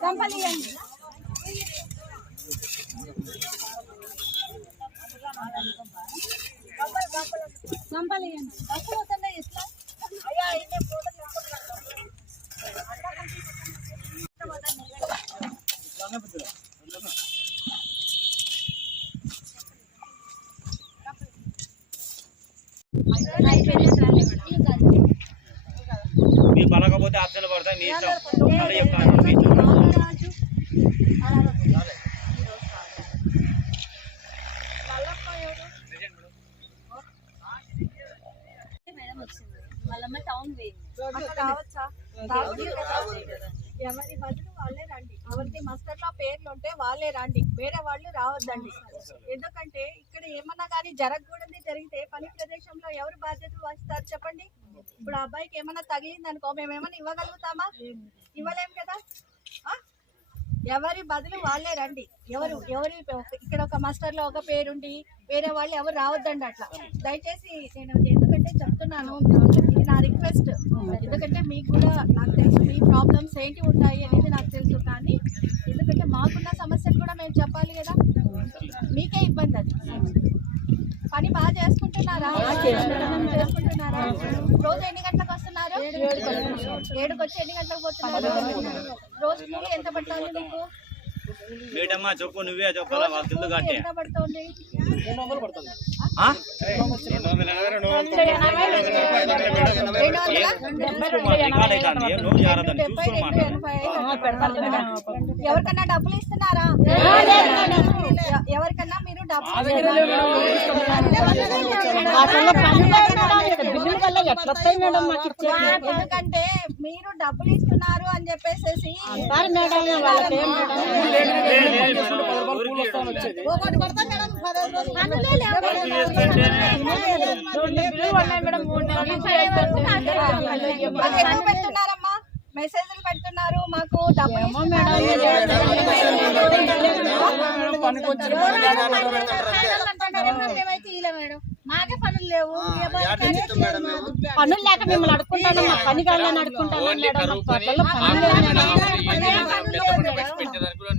కంపనీయండి కంపనీయండి డబ్బులు వస్తున్నాయి ఎట్లా అయ్యా ఇదే ఫోటో మీరు పలకపోతే ఆప్షన్లు పడతాయి మీ ఇష్టం. చెప్తాను. మేడం టౌన్ ఎవరి బదులు వాళ్ళే రండి ఎవరికి మస్టర్ పేర్లు ఉంటే వాళ్ళే రండి వేరే వాళ్ళు రావద్దండి ఎందుకంటే ఇక్కడ ఏమన్నా కానీ జరగకూడదు జరిగితే పని ప్రదేశంలో ఎవరు బాధ్యతలు వహిస్తారు చెప్పండి ఇప్పుడు ఆ అబ్బాయికి ఏమన్నా తగిలిందనుకో మేము ఏమన్నా ఇవ్వగలుగుతామా ఇవ్వలేం కదా. ఎవరి బదులు వాళ్ళే రండి. ఎవరు ఎవరి ఇక్కడ ఒక మాస్టర్లో ఒక పేరుండి వేరే వాళ్ళు ఎవరు రావద్దండి అట్లా. దయచేసి నేను ఎందుకంటే చెప్తున్నాను ఇది నా రిక్వెస్ట్. ఎందుకంటే మీకు కూడా నాకు తెలుసు మీ ప్రాబ్లమ్స్ ఏంటి ఉంటాయి అనేది నాకు తెలుసు కానీ ఎందుకంటే మాకున్న సమస్యలు కూడా మేము చెప్పాలి కదా. మీకే ఇబ్బంది అది. పని బాగా చేసుకుంటున్నారా? చేసుకుంటున్నారా? రోజు ఎన్ని గంటలకు వస్తున్నారు? ఏడుకి వచ్చి ఎన్ని గంటలకు పోతున్నారు? రోజు ఎంత పడుతుంది మీకు? మేటమ్మా చెప్పు నువ్వే చెప్పాలా వాళ్ళు తిందు కట్టే. ఎవరికన్నా డబ్బులు ఇస్తున్నారా? ఎవరికన్నా మీరు డబ్బులు ఎందుకంటే మీరు డబ్బులు ఇస్తున్నారు అని చెప్పేసి ఎందుకు పెడుతున్నారమ్మా మెసేజ్లు పెడుతున్నారు మాకు డబ్బులు ఇస్తున్నారు. మాకే పనులు లేవు. పనులు లేక మిమ్మల్ని అడుక్కుంటాను మా పని కాళ్ళని అడుక్కుంటాను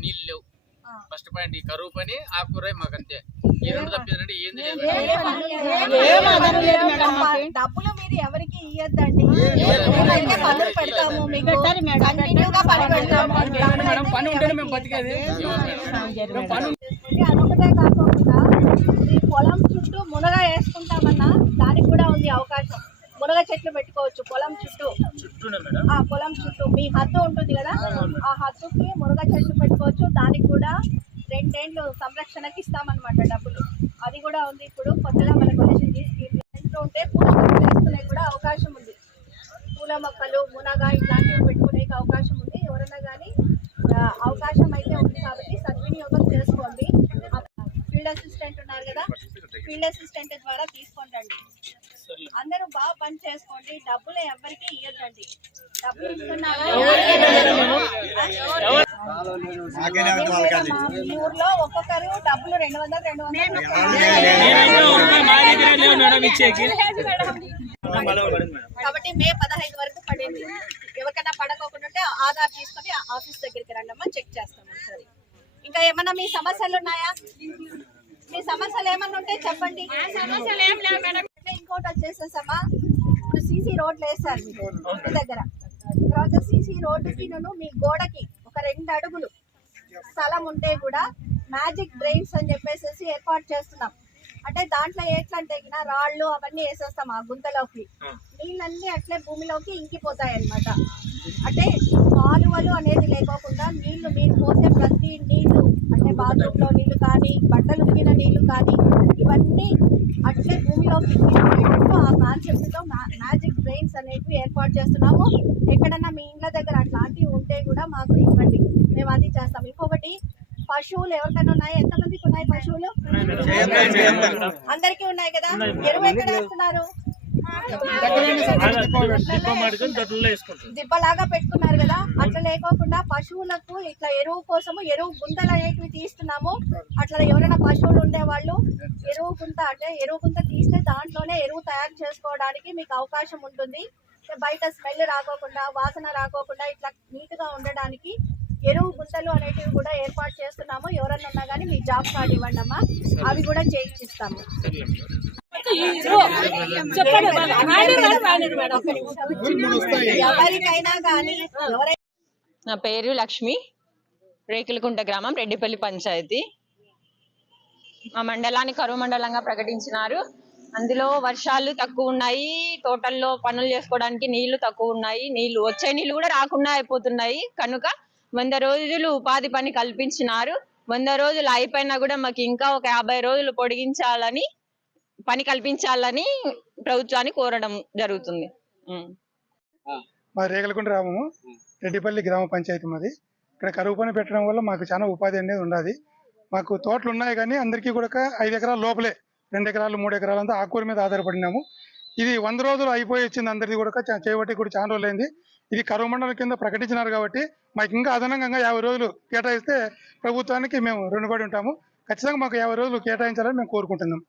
నీళ్ళు లేవు. ఫస్ట్ పాయింట్ ఈ కరువు పని ఆకుకూర మాకు అంతే. ఈ రెండు తప్పిందంటే ఏంది. డబ్బులు మీరు ఎవరికి ఇయ్యద్దండి. పనులు పెడతాము పని పెడతాము. పని ఉంటేనే మేము బతికేది పని చేసుకుంటే అదొకటే కాకుండా ఈ పొలం చుట్టూ మునగ వేసుకుంటామన్నా దానికి కూడా ఉంది అవకాశం. మునగ చెట్లు పెట్టుకోవచ్చు పొలం చుట్టూ. ఆ పొలం చుట్టూ. మీ హద్దు ఉంటుంది కదా? ఆ హద్దుకి మునగ చెట్లు పెట్టుకోవచ్చు. దానికి కూడా రెండేండ్లు సంరక్షణకి ఇస్తామన్నమాట డబ్బులు. అది కూడా ఉంది ఇప్పుడు. కొత్తగా మన కొలిషన్ తీసుకుంటూ ఉంటే పూల మొక్కలు వేసుకునే కూడా అవకాశం ఉంది. పూల మొక్కలు మునగ ఇట్లాంటివి పెట్టుకునే అవకాశం ఉంది. ఎవరైనా కానీ ఆ, అవకాశం అయితే ఉంది కాబట్టి సద్వినియోగం చేసుకోండి ఫీల్డ్ అసిస్టెంట్ ఉన్నారు కదా ఫీల్డ్ అసిస్టెంట్ ద్వారా తీసుకొని రండి. అందరూ బాగా పని చేసుకోండి. డబ్బులు ఎవరికి ఇవ్వద్దండి డబ్బులు ఇస్తున్నారా? ఊర్లో ఒక్కొక్కరు డబ్బులు రెండు వందలు రెండు వందలు కాబట్టి మే పదహైదు వరకు పడింది. ఎవరికైనా పడకోకుండా ఉంటే ఆధార్ తీసుకొని ఆఫీస్ దగ్గరికి రండి అమ్మా చెక్ చేస్తాం ఒకసారి. ఇంకా ఏమన్నా మీ సమస్యలు ఉన్నాయా? మీ సమస్యలు ఏమన్నా ఉంటే చెప్పండి. అంటే ఇంకోటి వచ్చేసేసమ్మా ఇప్పుడు సీసీ రోడ్లు వేస్తారు మీకు ఇంటి దగ్గర. తర్వాత సీసీ రోడ్డుకి నేను మీ గోడకి ఒక రెండు అడుగులు స్థలం ఉంటే కూడా మ్యాజిక్ డ్రైన్స్ అని చెప్పేసి ఏర్పాటు చేస్తున్నాం. అంటే దాంట్లో ఎట్లంటే రాళ్ళు అవన్నీ వేసేస్తాం ఆ గుంతలోకి. నీళ్ళన్నీ అట్లే భూమిలోకి ఇంకిపోతాయి అన్నమాట అంటే కాలువలు అనేది లేకోకుండా నీళ్ళు మీరు పోసే ప్రతి నీళ్ళు అంటే బాత్రూంలో నీళ్ళు కానీ బట్టలు ఉతికిన నీళ్ళు కానీ ఇవన్నీ అట్లే భూమిలోకి ఇంకిపోయేటట్టు ఆ కాన్సెప్ట్తో మ్యాజిక్ డ్రైన్స్ అనేవి ఏర్పాటు చేస్తున్నాము. ఎక్కడన్నా మీ ఇండ్ల దగ్గర అట్లాంటివి ఉంటే కూడా మాకు ఇవ్వండి. మేము అది చేస్తాం. ఇంకొకటి పశువులు ఎవరికైనా ఉన్నాయి? ఎంతమందికి ఉన్నాయి పశువులు? అందరికీ ఉన్నాయి కదా? ఎరువు ఎక్కడ వేస్తున్నారు? దిబ్బలాగా పెట్టుకున్నారు కదా అట్లా లేకోకుండా పశువులకు ఇట్లా ఎరువు కోసము ఎరువు గుంతలు అనేటివి తీస్తున్నాము. అట్లా ఎవరైనా పశువులు ఉండే వాళ్ళు ఎరువు గుంత అంటే ఎరువు గుంత తీస్తే దాంట్లోనే ఎరువు తయారు చేసుకోవడానికి మీకు అవకాశం ఉంటుంది. బయట స్మెల్ రాకోకుండా వాసన రాకోకుండా ఇట్లా నీట్గా ఉండడానికి ఎరువు బట్టలు అనేటివి కూడా ఏర్పాటు చేస్తున్నాము. ఎవరన్నా ఉన్నా కానీ మీ జాబ్ కార్డు ఇవ్వండి అమ్మా అవి కూడా చేయించిస్తాము. నా పేరు లక్ష్మి. రేకులకుంట గ్రామం రెడ్డిపల్లి పంచాయతీ. మా మండలాన్ని కరువు మండలంగా ప్రకటించినారు. అందులో వర్షాలు తక్కువ ఉన్నాయి. తోటల్లో పనులు చేసుకోవడానికి నీళ్ళు తక్కువ ఉన్నాయి. నీళ్ళు వచ్చే నీళ్ళు కూడా రాకుండా అయిపోతున్నాయి. కనుక వంద రోజులు ఉపాధి పని కల్పించినారు. వంద రోజులు అయిపోయినా కూడా మాకు ఇంకా ఒక యాభై రోజులు పొడిగించాలని పని కల్పించాలని ప్రభుత్వాన్ని కోరడం జరుగుతుంది. మా రేగలకుంట గ్రామము రెడ్డిపల్లి గ్రామ పంచాయతీ మాది. ఇక్కడ కరువు పని పెట్టడం వల్ల మాకు చాలా ఉపాధి అనేది ఉన్నది మాకు తోటలు ఉన్నాయి కానీ అందరికీ కూడా ఐదు ఎకరాల లోపలే రెండు ఎకరాలు మూడు ఎకరాలు అంతా ఆకూర మీద ఆధారపడినాము. ఇది వంద రోజులు అయిపోయి వచ్చింది అందరిది కూడా చేయబట్టి కూడా చాలా రోజులు అయింది. ఇది కరువు మండలం కింద ప్రకటించినారు కాబట్టి మాకు ఇంకా అదనంగా యాభై రోజులు కేటాయిస్తే ప్రభుత్వానికి మేము రుణపడి ఉంటాము. ఖచ్చితంగా మాకు యాభై రోజులు కేటాయించాలని మేము కోరుకుంటున్నాం.